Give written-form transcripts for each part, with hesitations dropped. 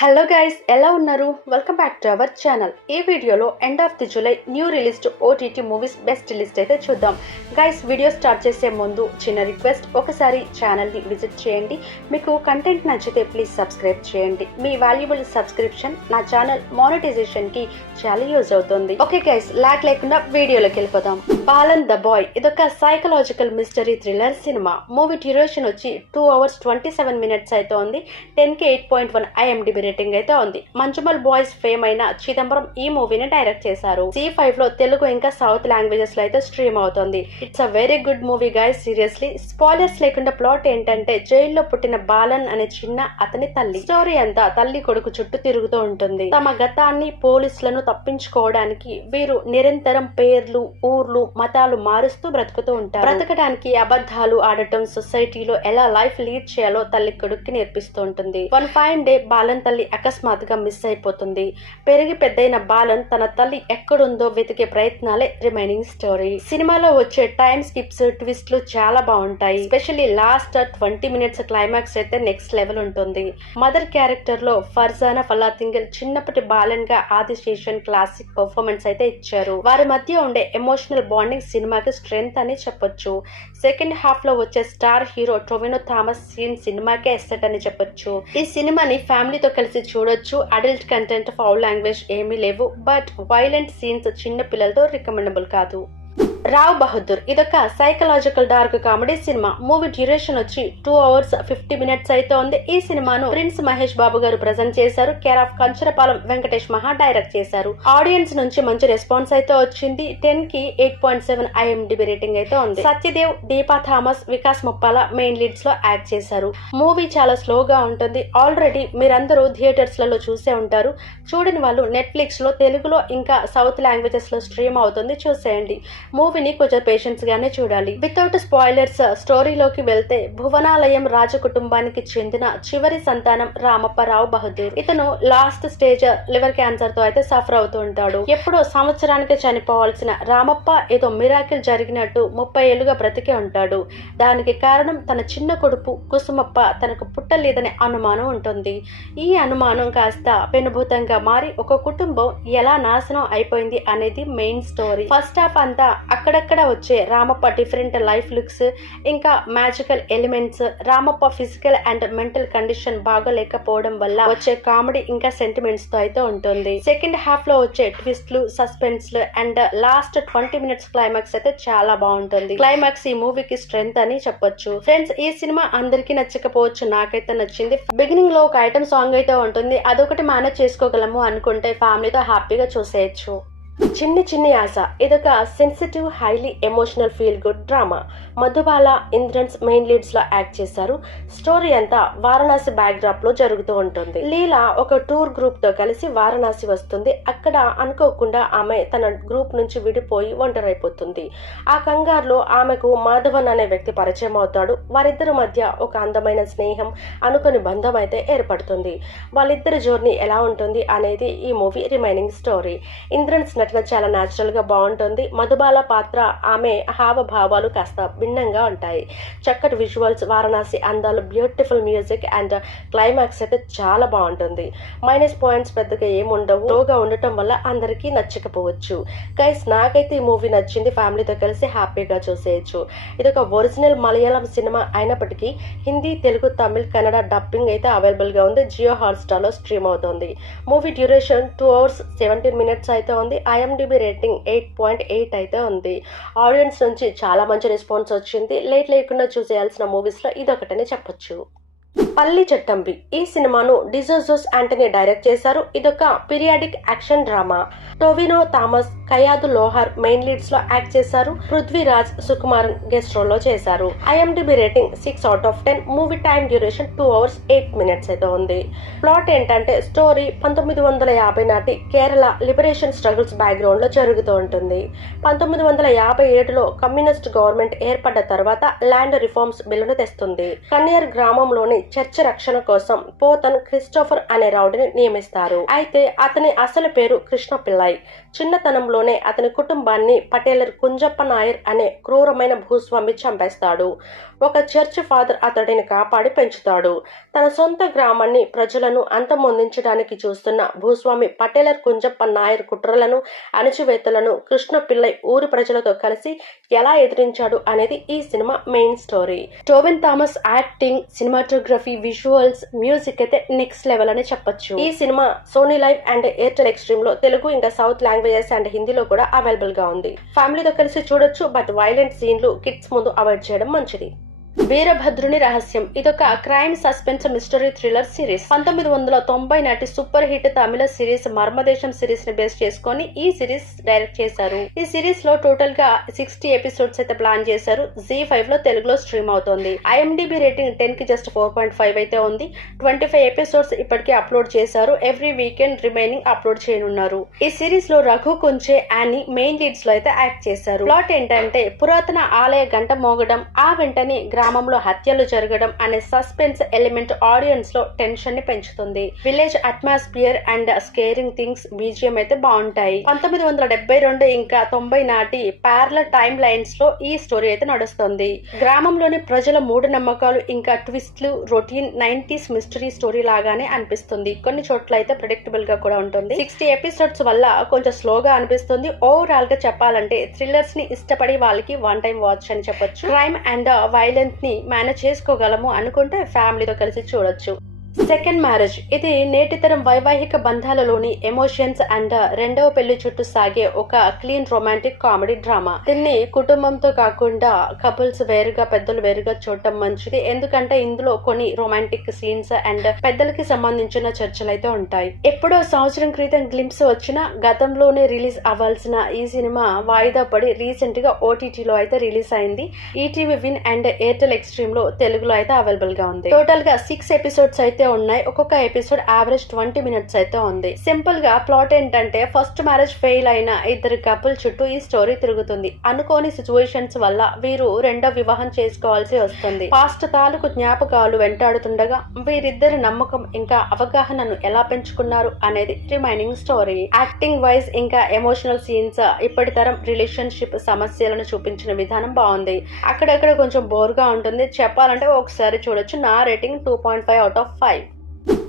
Hello guys, ఎలా ఉన్నారు? Welcome back to our channel. ఈ వీడియోలో end of the July new released OTT movies best list అయితే చూద్దాం. గైస్, వీడియో స్టార్ట్ చేసే ముందు చిన్న రిక్వెస్ట్, ఒకసారి ఛానల్ని విజిట్ చేయండి. మీకు కంటెంట్ నచ్చితే ప్లీజ్ సబ్స్క్రైబ్ చేయండి. మీ వాల్యుబుల్ సబ్స్క్రిప్షన్ నా ఛానల్ మానిటైజేషన్కి చాలా యూజ్ అవుతుంది. ఓకే గైస్, లాక్ లేకుండా వీడియోలోకి వెళ్ళిపోదాం. బాలన్ ద బాయ్ ఇదొక psychological mystery thriller cinema. Movie duration వచ్చి 2 hours 27 minutes అయితే ఉంది. 10కి 8.1 IMDb రేటింగ్ అయితే ఉంది. మంజుమల్ బాయ్స్ ఫేమ్ అయిన చిదంబరం ఈ మూవీని డైరెక్ట్ చేశారు. C5 లో తెలుగు ఇంకా సౌత్ లాంగ్వేజెస్ లో అయితే స్ట్రీమ్ అవుతుంది. It's a very good movie guys. Seriously, spoilers లేకుండా ప్లాట్ ఏంటంటే, జైల్లో పుట్టిన బాలన్ అనే చిన్న అతని తల్లి స్టోరీ అంతా తల్లి కొడుకు చుట్టూ తిరుగుతూ ఉంటుంది. తమ గతాన్ని పోలీసులను తప్పించుకోవడానికి వీరు నిరంతరం పేర్లు, ఊర్లు, మతాలు మారుస్తూ బ్రతుకుతూ ఉంటారు. బ్రతకడానికి అబద్ధాలు ఆడటం, సొసైటీలో ఎలా లైఫ్ లీడ్ చేయాలో తల్లి కొడుక్కి నేర్పిస్తూ ఉంటుంది. వన్ ఫైన్ డే బాలన్ తల్లి అకస్మాత్తుగా మిస్ అయిపోతుంది. పెరిగి పెద్దయిన బాలన్ తన తల్లి ఎక్కడుందో వెతికే ప్రయత్నాలే రిమైనింగ్ స్టోరీ. సినిమాలో వచ్చే టైం స్కిప్స్, ట్విస్ట్లు చాలా బాగుంటాయి. స్పెషల్లీ లాస్ట్ 20 minutes క్లైమాక్స్ అయితే నెక్స్ట్ లెవెల్ ఉంటుంది. మదర్ క్యారెక్టర్ లో ఫర్జానా ఫలాతింగల్ చిన్నప్పటి బాలన్ గా ఆదిశేషన్ క్లాసిక్ పర్ఫార్మెన్స్ అయితే ఇచ్చారు. వారి మధ్య ఉండే ఎమోషనల్ బాండింగ్ సినిమాకి స్ట్రెంగ్త్ అని చెప్పొచ్చు. సెకండ్ హాఫ్ లో వచ్చే star hero Tovino Thomas scene సినిమాకే ఎస్సెట్ అని చెప్పొచ్చు. ఈ సినిమాని ఫ్యామిలీతో కలిసి చూడొచ్చు. అడల్ట్ కంటెంట్, ఫౌల్ లాంగ్వేజ్ ఏమీ లేవు. బట్ వైలెంట్ సీన్స్ చిన్న పిల్లలతో రికమెండబుల్ కాదు. రావ్ బహదూర్ ఇదొక psychological dark comedy cinema. Movie duration వచ్చి 2 hours 50 minutes అయితే ఉంది. ఈ సినిమాను ప్రిన్స్ మహేష్ బాబు గారు ప్రజెంట్ చేశారు. కేర్ ఆఫ్ కంచరపాలెం వెంకటేష్ మహా డైరెక్ట్ చేశారు. ఆడియన్స్ నుంచి మంచి రెస్పాన్స్ అయితే వచ్చింది. 10కి 8.7 IMDb రేటింగ్ అయితే ఉంది. Satyadev, Deepa Thomas, Vikas Muppala main leads లో యాక్ట్ చేశారు. మూవీ చాలా స్లోగా ఉంటుంది. ఆల్రెడీ మీరందరూ థియేటర్స్ లలో చూసే ఉంటారు. చూడని వాళ్ళు నెట్ఫ్లిక్స్ లో తెలుగులో ఇంకా సౌత్ లాంగ్వేజెస్ లో స్ట్రీమ్ అవుతుంది, చూసేయండి. మూవీని కొంచెం పేషెన్స్ గానే చూడాలి. వితౌట్ స్పాయిలర్స్ స్టోరీలోకి వెళ్తే, భువనాలయం రాజ కుటుంబానికి చెందిన చివరి సంతానం రామప్ప రావ్ బహదూర్. ఇతను లాస్ట్ స్టేజ్ లివర్ క్యాన్సర్ తో అయితే సఫర్ అవుతూ ఉంటాడు. ఎప్పుడో సంవత్సరానికి చనిపోవాల్సిన రామప్ప ఏదో మిరాకిల్ జరిగినట్టు 30 ఏళ్లుగా బ్రతికే ఉంటాడు. దానికి కారణం తన చిన్న కొడుకు కుసుమప్ప తనకు పుట్టలేదనే అనుమానం ఉంటుంది. ఈ అనుమానం కాస్త పెనుభూతంగా మారి ఒక కుటుంబం ఎలా నాశనం అయిపోయింది అనేది మెయిన్ స్టోరీ. ఫస్ట్ హాఫ్ అంతా అక్కడక్కడ వచ్చే రామప్ప డిఫరెంట్ లైఫ్ లుక్స్, ఇంకా magical elements, Ramappa physical and mental condition బాగోలేకపోవడం వల్ల వచ్చే కామెడీ ఇంకా సెంటిమెంట్స్ తో అయితే ఉంటుంది. సెకండ్ హాఫ్ లో వచ్చే ట్విస్ట్లు, సస్పెన్స్లు అండ్ లాస్ట్ 20 minutes క్లైమాక్స్ అయితే చాలా బాగుంటుంది. క్లైమాక్స్ ఈ మూవీకి స్ట్రెంగ్త్ అని చెప్పొచ్చు. ఫ్రెండ్స్, ఈ సినిమా అందరికీ నచ్చకపోవచ్చు, నాకైతే నచ్చింది. బిగినింగ్ లో ఒక ఐటమ్ సాంగ్ అయితే ఉంటుంది. అదొకటి మేనేజ్ చేసుకోగలము అనుకుంటే ఫ్యామిలీతో హ్యాపీగా చూసేయచ్చు. చిన్ని చిన్ని ఆశ ఇదొక sensitive, highly emotional feel good drama. Madhubala, Indrans main leads లో యాక్ట్ చేశారు. స్టోరీ అంతా వారణాసి బ్యాక్ డ్రాప్ లో జరుగుతూ ఉంటుంది. లీలా ఒక టూర్ గ్రూప్ తో కలిసి వారణాసి వస్తుంది. అక్కడ అనుకోకుండా ఆమె తన గ్రూప్ నుంచి విడిపోయి ఒంటరైపోతుంది. ఆ కంగారులో ఆమెకు మాధవన్ అనే వ్యక్తి పరిచయం అవుతాడు. వారిద్దరి మధ్య ఒక అందమైన స్నేహం, అనుకోని బంధం అయితే ఏర్పడుతుంది. వాళ్ళిద్దరి జర్నీ ఎలా ఉంటుంది అనేది ఈ మూవీ రిమైనింగ్ స్టోరీ. ఇంద్రన్స్ నటన చాలా న్యాచురల్ గా బాగుంటుంది. మధుబాల పాత్ర, ఆమె హావభావాలు కాస్త భిన్నంగా ఉంటాయి. చక్కటి విజువల్స్, వారణాసి అందాలు, బ్యూటిఫుల్ మ్యూజిక్ అండ్ క్లైమాక్స్ అయితే చాలా బాగుంటుంది. మైనస్ పాయింట్స్ పెద్దగా ఏముండవు. లోగా ఉండటం వల్ల అందరికీ నచ్చకపోవచ్చు. గైస్, నాకైతే ఈ మూవీ నచ్చింది. ఫ్యామిలీతో కలిసి హ్యాపీగా చూసేయచ్చు. ఇది ఒక ఒరిజినల్ మలయాళం సినిమా అయినప్పటికీ హిందీ, తెలుగు, తమిళ్, కన్నడ డబ్బింగ్ అయితే అవైలబుల్ గా ఉంది. జియో హాట్స్టార్ లో స్ట్రీమ్ అవుతుంది. మూవీ డ్యూరేషన్ 2 hours 17 minutes అయితే ఉంది. IMDb రేటింగ్ 8.8 అయితే ఉంది. ఆడియన్స్ నుంచి చాలా మంచి రెస్పాన్స్ వచ్చింది. లేట్ లేకుండా చూసేయాల్సిన మూవీస్ లో ఇదొకటనే చెప్పొచ్చు. పల్లి చట్టంబి ఈ సినిమాను డిజోజోస్ యాంటనీ డైరెక్ట్ చేశారు. ఇదొక periodic action drama. Tovino Thomas, Kayadu Lohar main leads లో యాక్ట్ చేశారు. పృథ్వీరాజ్, సుకుమారన్ గెస్ట్ రోల్ లో చేశారు. IMDb rating 6 out of 10. Movie time duration 2 hours 8 minutes అయితే ఉంది. ప్లాట్ ఏంటంటే, స్టోరీ 1950 నాటి కేరళ లిబరేషన్ స్ట్రగుల్స్ బ్యాక్గ్రౌండ్ లో జరుగుతూ ఉంటుంది. 1957లో కమ్యూనిస్ట్ గవర్నమెంట్ ఏర్పడ్డ తర్వాత ల్యాండ్ రిఫార్మ్స్ బిల్లును తెస్తుంది. కన్యర్ గ్రామంలోని చర్చ్ రక్షణ కోసం పోతన్ క్రిస్టోఫర్ అనే రౌడీని నియమిస్తారు. అయితే అతని అసలు పేరు కృష్ణ పిల్లై. చిన్నతనంలోనే అతని కుటుంబాన్ని పటేలర్ కుంజప్ప నాయర్ అనే క్రూరమైన భూస్వామి చంపేస్తాడు. ఒక చర్చ్ ఫాదర్ అతడిని కాపాడి పెంచుతాడు. తన సొంత గ్రామాన్ని ప్రజలను అంతమొందించడానికి చూస్తున్న భూస్వామి పటేలర్ కుంజప్ప నాయర్ కుట్రలను అణచివేతలను కృష్ణ పిల్లై ఊరి ప్రజలతో కలిసి ఎలా ఎదిరించాడు అనేది ఈ cinema main story. Tovino Thomas acting, cinematography, visuals, music అయితే నెక్స్ట్ లెవెల్ అని చెప్పొచ్చు. ఈ cinema Sony LIV and Airtel Xtreme లో తెలుగు ఇంకా సౌత్ లాంగ్వేజెస్ అండ్ హిందీలో కూడా అవైలబుల్ గా ఉంది. ఫ్యామిలీతో కలిసి చూడొచ్చు, బట్ వైలెంట్ సీన్లు కిడ్స్ ముందు అవాయిడ్ చేయడం మంచిది. వీరభద్రుని రహస్యం ఇదొక crime suspense mystery thriller series. 1990 నాటి సూపర్ హిట్ తమిళ సిరీస్ మర్మదేశం సిరీస్ ని బేస్ చేసుకొని ఈ సిరీస్ డైరెక్ట్ చేశారు. ఈ సిరీస్ లో టోటల్ గా 60 ఎపిసోడ్స్ అయితే ప్లాన్ చేశారు. Z5 లో తెలుగులో స్ట్రీమ్ అవుతోంది. IMDb రేటింగ్ 10 కి జస్ట్ 4.5 అయితే ఉంది. 25 ఎపిసోడ్స్ ఇప్పటికే అప్లోడ్ చేశారు. ఎవ్రీ వీకెండ్ రిమైనింగ్ అప్లోడ్ చేయనున్నారు. ఈ సిరీస్ లో Raghu Kunche Annie main leads లో అయితే యాక్ట్ చేశారు. ప్లాట్ ఏంటంటే పురాతన ఆలయ గంట మోగడం, ఆ వెంటనే గ్రామంలో హత్యలు జరగడం అనే సస్పెన్స్ ఎలిమెంట్ ఆడియన్స్ లో టెన్షన్ ని పెంచుతుంది. Village atmosphere and scaring things, BGM అయితే బాగుంటాయి. 1972 ఇంకా 90 నాటి ప్యారలల్ టైమ్ లైన్స్ లో ఈ స్టోరీ అయితే నడుస్తుంది. గ్రామంలోని ప్రజల మూఢనమ్మకాలు ఇంకా ట్విస్ట్లు రొటీన్ 90s మిస్టరీ స్టోరీ లాగానే అనిపిస్తుంది. కొన్ని చోట్ల అయితే ప్రెడిక్టబుల్ గా కూడా ఉంటుంది. 60 ఎపిసోడ్స్ వల్ల కొంచెం స్లోగా అనిపిస్తుంది. ఓవరాల్ గా చెప్పాలంటే థ్రిల్లర్స్ ని ఇష్టపడి వాళ్ళకి వన్ టైం వాచ్ అని చెప్పొచ్చు. క్రైమ్ అండ్ వైలెన్స్ ని మేనేజ్ చేసుకోగలము అనుకుంటే ఫ్యామిలీతో కలిసి చూడొచ్చు. సెకండ్ మ్యారేజ్ ఇది నేటి తరం వైవాహిక బంధాలలోని ఎమోషన్స్ అండ్ రెండవ పెళ్లి చుట్టూ సాగే ఒక క్లీన్ రొమాంటిక్ కామెడీ డ్రామా. దీన్ని కుటుంబంతో కాకుండా కపుల్స్ వేరుగా పెద్దలు వేరుగా చూడటం మంచిది. ఎందుకంటే ఇందులో కొన్ని రొమాంటిక్ సీన్స్ అండ్ పెద్దలకి సంబంధించిన చర్చలు అయితే ఉంటాయి. ఎప్పుడో సంవత్సరం క్రితం గ్లింప్స్ వచ్చిన గతంలోనే రిలీజ్ అవ్వాల్సిన ఈ సినిమా వాయిదా పడి రీసెంట్ గా OTT లో అయితే రిలీజ్ అయింది. ETV win and Airtel Xtreme లో తెలుగులో అయితే అవైలబుల్ గా ఉంది. టోటల్ గా 6 ఎపిసోడ్స్ అయితే ఉన్నాయి. ఒక్కొక్క ఎపిసోడ్ యావరేజ్ 20 మినిట్స్ అయితే ఉంది. సింపుల్ గా ప్లాట్ ఏంటంటే ఫస్ట్ మ్యారేజ్ ఫెయిల్ అయిన ఇద్దరు కపుల్ చుట్టూ ఈ స్టోరీ తిరుగుతుంది. అనుకోని సిచ్యువేషన్స్ వల్ల వీరు రెండో వివాహం చేసుకోవాల్సి వస్తుంది. పాస్ట్ తాలూకు జ్ఞాపకాలు వెంటాడుతుండగా వీరిద్దరి నమ్మకం ఇంకా అవగాహనను ఎలా పెంచుకున్నారు అనేది రిమైనింగ్ స్టోరీ. యాక్టింగ్ వైజ్ ఇంకా ఎమోషనల్ సీన్స్ ఇప్పటి తరం రిలేషన్షిప్ సమస్యలను చూపించిన విధానం బాగుంది. అక్కడక్కడ కొంచెం బోర్ గా ఉంటుంది. చెప్పాలంటే ఒకసారి చూడొచ్చు. నా రేటింగ్ 2.5 out of 5.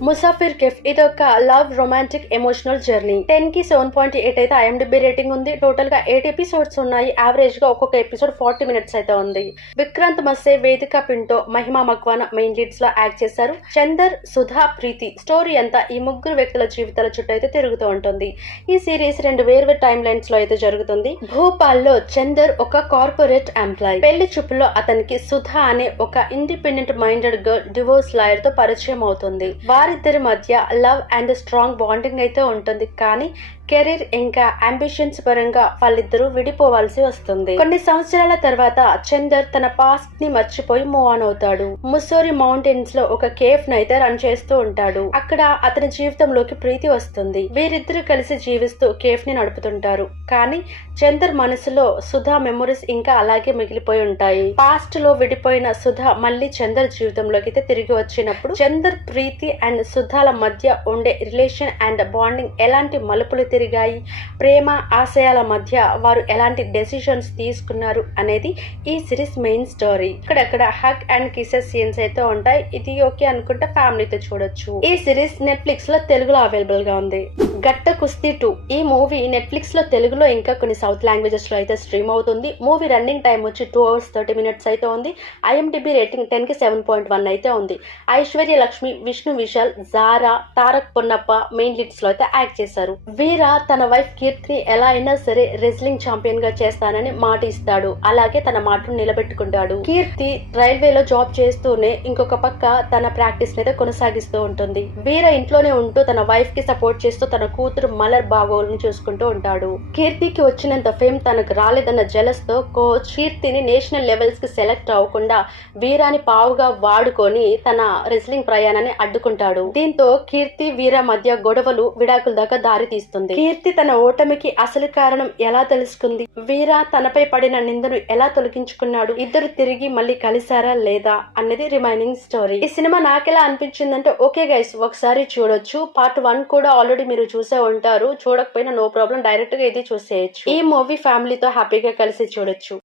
ముసాఫిర్ కెఫ్ ఇదొక లవ్ రొమాంటిక్ ఎమోషనల్ జర్నీ. 10 కి 7.8 అయితే IMDb రేటింగ్ ఉంది. టోటల్ గా 8 ఎపిసోడ్స్ ఉన్నాయి. యావరేజ్ గా ఒక్కొక్క ఎపిసోడ్ 40 మినిట్స్ అయితే ఉంది. విక్రాంత్ మస్సే, వేదిక పింటో, మహిమా మక్వానా మెయిన్ లీడ్స్ లో యాక్ట్ చేశారు. చందర్, సుధా, ప్రీతి స్టోరీ అంతా ఈ ముగ్గురు వ్యక్తుల జీవితాల చుట్టూ అయితే తిరుగుతూ ఉంటుంది. ఈ సిరీస్ 2 వేర్వేరు టైమ్ లైన్స్ లో అయితే జరుగుతుంది. భోపాల్ లో చందర్ ఒక కార్పొరేట్ ఎంప్లాయ్. పెళ్లి చూపులో అతనికి సుధా అనే ఒక independent minded girl divorce lawyer తో పరిచయం అవుతుంది. వారిద్దరి మధ్య లవ్ అండ్ స్ట్రాంగ్ బాండింగ్ అయితే ఉంటుంది. కానీ కెరీర్ ఇంకా అంబిషన్స్ పరంగా వాళ్ళిద్దరూ విడిపోవాల్సి వస్తుంది. కొన్ని సంవత్సరాల తర్వాత చందర్ తన పాస్ట్ ని మర్చిపోయి మూవ్ ఆన్ అవుతాడు. ముస్సోరి మౌంటైన్స్ లో ఒక కేఫ్ ని అయితే రన్ చేస్తూ ఉంటాడు. అక్కడ అతని జీవితంలోకి ప్రీతి వస్తుంది. వీరిద్దరూ కలిసి జీవిస్తూ కేఫ్ ని నడుపుతుంటారు. కానీ చందర్ మనసులో సుధా మెమొరీస్ ఇంకా అలాగే మిగిలిపోయి ఉంటాయి. పాస్ట్ లో విడిపోయిన సుధా మళ్ళీ చందర్ జీవితంలోకి అయితే తిరిగి వచ్చినప్పుడు చందర్, ప్రీతి అండ్ సుధాల మధ్య ఉండే రిలేషన్ అండ్ బాండింగ్ ఎలాంటి మలుపులు తిరిగాయి, ప్రేమ ఆశయాల మధ్య వారు ఎలాంటి డెసిషన్స్ తీసుకున్నారు అనేది ఈ సిరీస్ మెయిన్ స్టోరీ. ఇక్కడక్కడ హగ్ అండ్ కిసెస్ సీన్స్ అయితే ఉంటాయి. ఇది ఓకే అనుకుంటే ఫ్యామిలీతో చూడొచ్చు. ఈ సిరీస్ నెట్ఫ్లిక్స్ లో తెలుగులో అవైలబుల్ గా ఉంది. గట్ట కుస్తీ 2 ఈ మూవీ నెట్ఫ్లిక్స్ లో తెలుగులో ఇంకా కొన్ని సౌత్ లాంగ్వేజెస్ లో అయితే స్ట్రీమ్ అవుతుంది. మూవీ రన్నింగ్ టైం వచ్చి 2 hours 30 minutes అయితే ఉంది. IMDb రేటింగ్ 10 కి 7.1 అయితే ఉంది. Aishwarya Lakshmi, Vishnu Vishal, Zara, Tarak Ponnappa main leads లో అయితే యాక్ట్ చేశారు. వీర తన వైఫ్ కీర్తిని ఎలా అయినా సరే రెజ్లింగ్ ఛాంపియన్ గా చేస్తానని మాట ఇస్తాడు. అలాగే తన మాటను నిలబెట్టుకుంటాడు. కీర్తి రైల్వేలో జాబ్ చేస్తూనే ఇంకొక పక్క తన ప్రాక్టీస్ అయితే కొనసాగిస్తూ ఉంటుంది. వీర ఇంట్లోనే ఉంటూ తన వైఫ్ కి సపోర్ట్ చేస్తూ తన కూతురు మలర్ బాగోగులను చూసుకుంటూ ఉంటాడు. కీర్తికి వచ్చినంత ఫేమ్ తనకు రాలేదన్న జెలస్ తో కోచ్ కీర్తిని నేషనల్ లెవెల్స్ కి సెలెక్ట్ అవ్వకుండా వీరాని పావుగా వాడుకొని తన రెస్లింగ్ ప్రయాణాన్ని అడ్డుకుంటాడు. దీంతో కీర్తి వీర మధ్య గొడవలు విడాకుల దాకా దారి తీస్తుంది. కీర్తి తన ఓటమికి అసలు కారణం ఎలా తెలుసుకుంది, వీర తనపై పడిన నిందను ఎలా తొలగించుకున్నాడు, ఇద్దరు తిరిగి మళ్ళీ కలిసారా లేదా అన్నది రిమైనింగ్ స్టోరీ. ఈ సినిమా నాకెలా అనిపించిందంటే ఓకే గైస్, ఒకసారి చూడొచ్చు. పార్ట్ 1 కూడా ఆల్రెడీ మీరు చూసే ఉంటారు. చూడకపోయినా నో ప్రాబ్లం, డైరెక్ట్ గా ఇది చూసేయచ్చు. ఈ మూవీ ఫ్యామిలీతో హ్యాపీగా కలిసి చూడొచ్చు.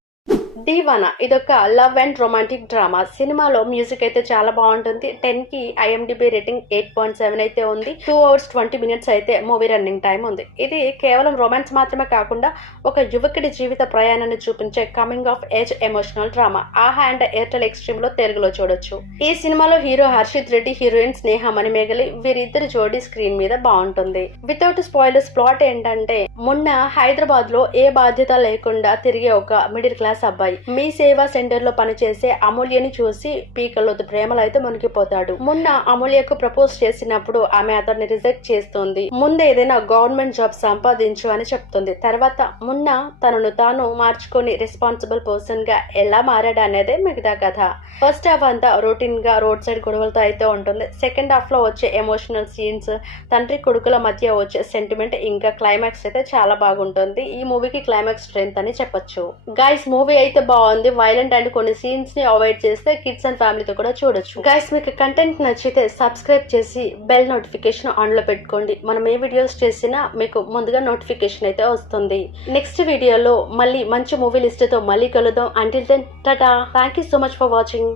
దీవానా ఇదొక లవ్ అండ్ రొమాంటిక్ డ్రామా. సినిమాలో మ్యూజిక్ అయితే చాలా బాగుంటుంది. 10 కి IMDb రేటింగ్ 8.7 అయితే ఉంది. 2 hours 20 minutes అయితే మూవీ రన్నింగ్ టైం ఉంది. ఇది కేవలం రొమాన్స్ మాత్రమే కాకుండా ఒక యువకుడి జీవిత ప్రయాణాన్ని చూపించే coming of age emotional drama. ఆహా అండ్ ఎయిర్టెల్ ఎక్స్ట్రీమ్ లో తెలుగులో చూడొచ్చు. ఈ సినిమాలో హీరో హర్షిత్ రెడ్డి, హీరోయిన్ స్నేహ మణిమేగలి, వీరిద్దరి జోడీ స్క్రీన్ మీద బాగుంటుంది. వితౌట్ స్పాయిలర్స్ ప్లాట్ ఏంటంటే, మొన్న హైదరాబాద్ లో ఏ బాధ్యత లేకుండా తిరిగే ఒక మిడిల్ క్లాస్ అబ్బాయి మీ సేవా సెంటర్ లో పనిచేసే అమూల్యని చూసి పీకల్లోతు ప్రేమలో అయితే మునిగిపోతాడు. మొన్న అమూల్యకు ప్రపోజ్ చేసినప్పుడు ఆమె అతన్ని రిజెక్ట్ చేస్తుంది. ముందు ఏదైనా గవర్నమెంట్ జాబ్ సంపాదించు అని చెప్తుంది. తర్వాత మొన్న తనను తాను మార్చుకొని రెస్పాన్సిబుల్ పర్సన్ గా ఎలా మారాడు అనేదే మిగతా కథ. ఫస్ట్ హాఫ్ అంతా రొటీన్ గా రోడ్ సైడ్ గొడవలతో అయితే ఉంటుంది. సెకండ్ హాఫ్ లో వచ్చే ఎమోషనల్ సీన్స్, తండ్రి కొడుకుల మధ్య వచ్చే సెంటిమెంట్, ఇంకా క్లైమాక్స్ అయితే చాలా బాగుంటుంది. ఈ మూవీకి క్లైమాక్స్ స్ట్రెంత్ అని చెప్పొచ్చు. గైస్ మూవీ అయితే బాగుంది. వైలెంట్ అండ్ కొన్ని సీన్స్ ని అవాయిడ్ చేస్తే కిడ్స్ అండ్ ఫ్యామిలీతో కూడా చూడొచ్చు. గైస్ మీకు కంటెంట్ నచ్చితే సబ్స్క్రైబ్ చేసి బెల్ నోటిఫికేషన్ ఆన్ లో పెట్టుకోండి. మనం ఏ వీడియోస్ చేసినా మీకు ముందుగా నోటిఫికేషన్ అయితే వస్తుంది. నెక్స్ట్ వీడియోలో మళ్ళీ మంచి మూవీ లిస్ట్ తో మళ్ళీ కలుద్దాం. Until then tata. Thank you so much for watching.